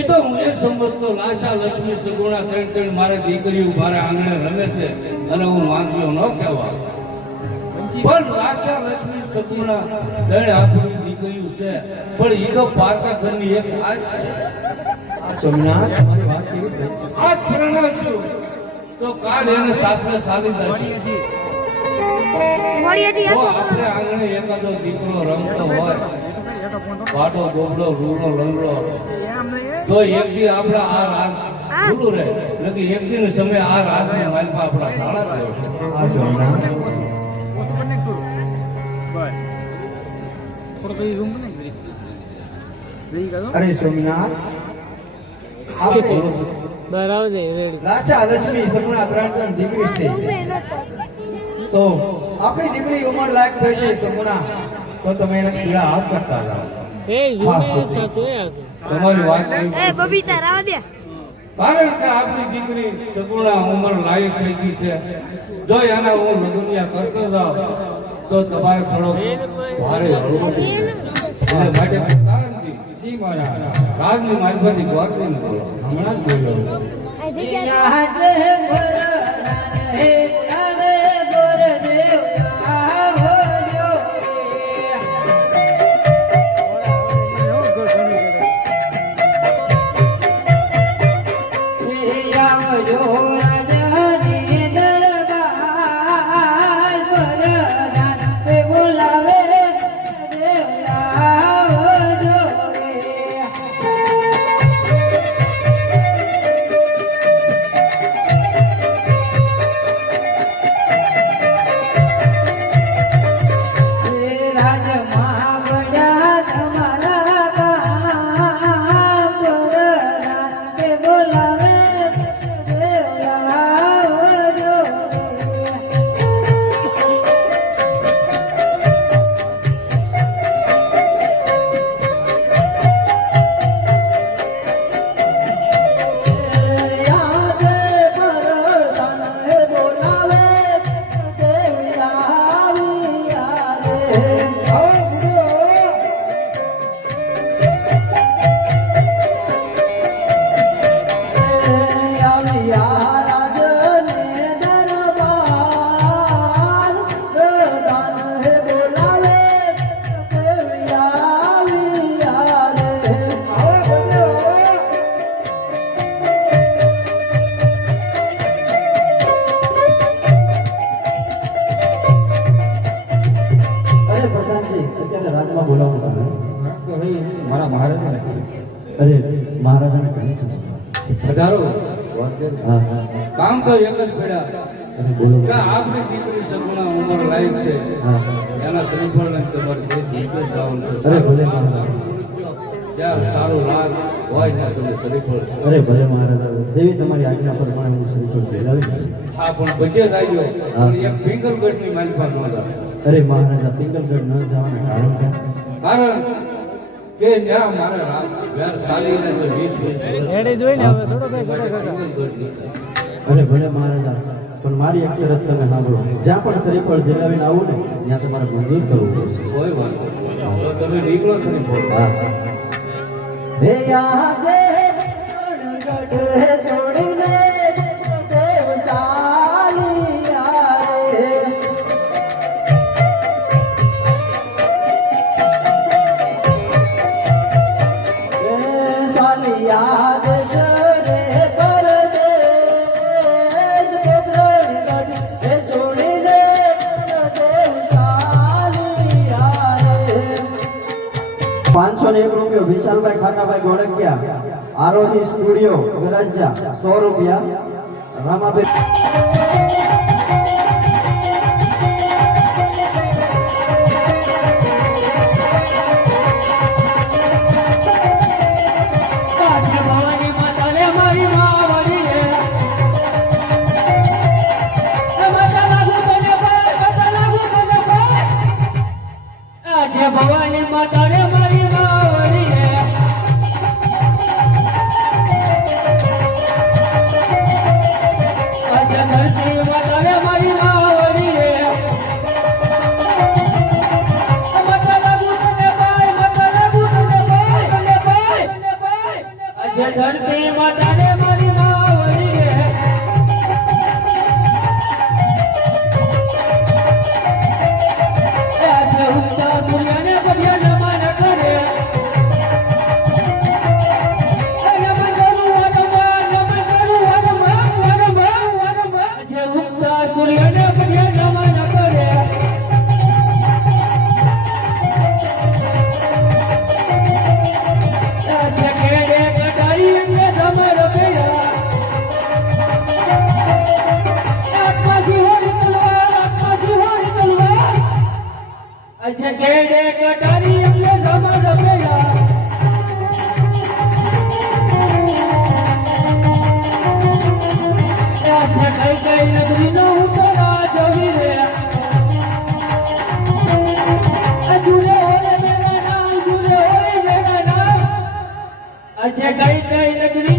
એ તો મને સમજતો લાશા લક્ષ્મી સગુણા ત્રણ ત્રણ મારે દીકરીઓ મારે આંગણે રમે છે અને હું માંગ્યો ન કહેવા પણ લાશા લક્ષ્મી સગુણા ત્રણ આપણી દીકરીઓ છે પણ એ તો પાકા ઘરની એક આશ છે. સોમનાથ તમારી વાત કેવી છે? આજ પ્રણાશું તો કાલ એને સાસરે સાલી જશે. તો આપણે આંગણે એકાદો દીકરો રમતો હોય વાટો ગોબડો રૂડો લંગડો તો એક દી આપણા આ રાત ખુલ્લું રહે એટલે એક દિન સમય આ રાત ને માલપા આપણા તાળા દેવ છે. આ સોમનાથ અરે સોમનાથ લાચા લક્ષ્મી સગુણા ત્રણ ત્રણ દીકરી છે તો આપણી દીકરી ઉંમર લાયક થઈ છે સગુણા તો તમે એને પીડા હાથ કરતા જાઓ. તમારી વાત બબીતા રાવ દે કારણ કે આપણી દીકરી સગુણા ઉંમર લાયક થઈ ગઈ છે. જો એના હું લગ્નિયા કરતો જાઉં તો તમારે થોડો ભારે હળવો એટલે માટે કારણથી જી મારા રાજની માલપાથી ગોરતીને બોલો હમણાં જ બોલો. મારા મહારાજા અરે મહારાજાને કહી વધારો કામ તો એક જ પેડા અરે બોલો કે આપણી દીકરી સગુણા ઉંમર લાયક છે એના શ્રીફળ તમારે જે દીકરો ગાવાનું છે. અરે ભલે મહારાજ જ્યાં સારું લાગ હોય ને તમે શ્રીફળ અરે ભલે મહારાજા જેવી તમારી આજ્ઞા પ્રમાણે હું શ્રીફળ પહેરાવી. હા પણ બચે થાય પણ એક પિંગલગઢની માલપા ન જાય. અરે મહારાજા પિંગલગઢ ન જવાના કારણ કે કારણ કે ત્યાં મારા વ્યાર ચાલીને છે 20 અરે ભલે મહારાજા પણ મારી એક શરત તમે સાંભળો જ્યાં પણ શ્રીફળ જલાવીને આવું ને ત્યાં તમારે મંજૂર કરવું પડશે. કોઈ વાત તો તમે નીકળો છો ને હા હે યાદે ગઢ છોડીને દેવ સાલિયા રે સાલિયા દેશ રે પરદેશ ગઢ છોડીને દેવ સાલિયા રે. 501 રૂપિયો વિશાલભાઈ ખાટાભાઈ ગોળકિયા આરોહી સ્ટુડિયો ગરાજા 100 રૂપિયા રામાબેન ભવાની માતા રે મારી માવડી રે આજે ધરતી માતા રે મારી માવડી રે માતા લાગુ તને ભાઈ માતા લાગુ તને ભાઈ તને ભાઈ આજે ગેડે કટારી અમને સમર ગયા આજે કઈ કઈ નગરી નો ઉતરા જોવી રે અજુરે ઓરે મેરા નામ જુરે ઓરે મેરા નામ આજે કઈ કઈ નગરી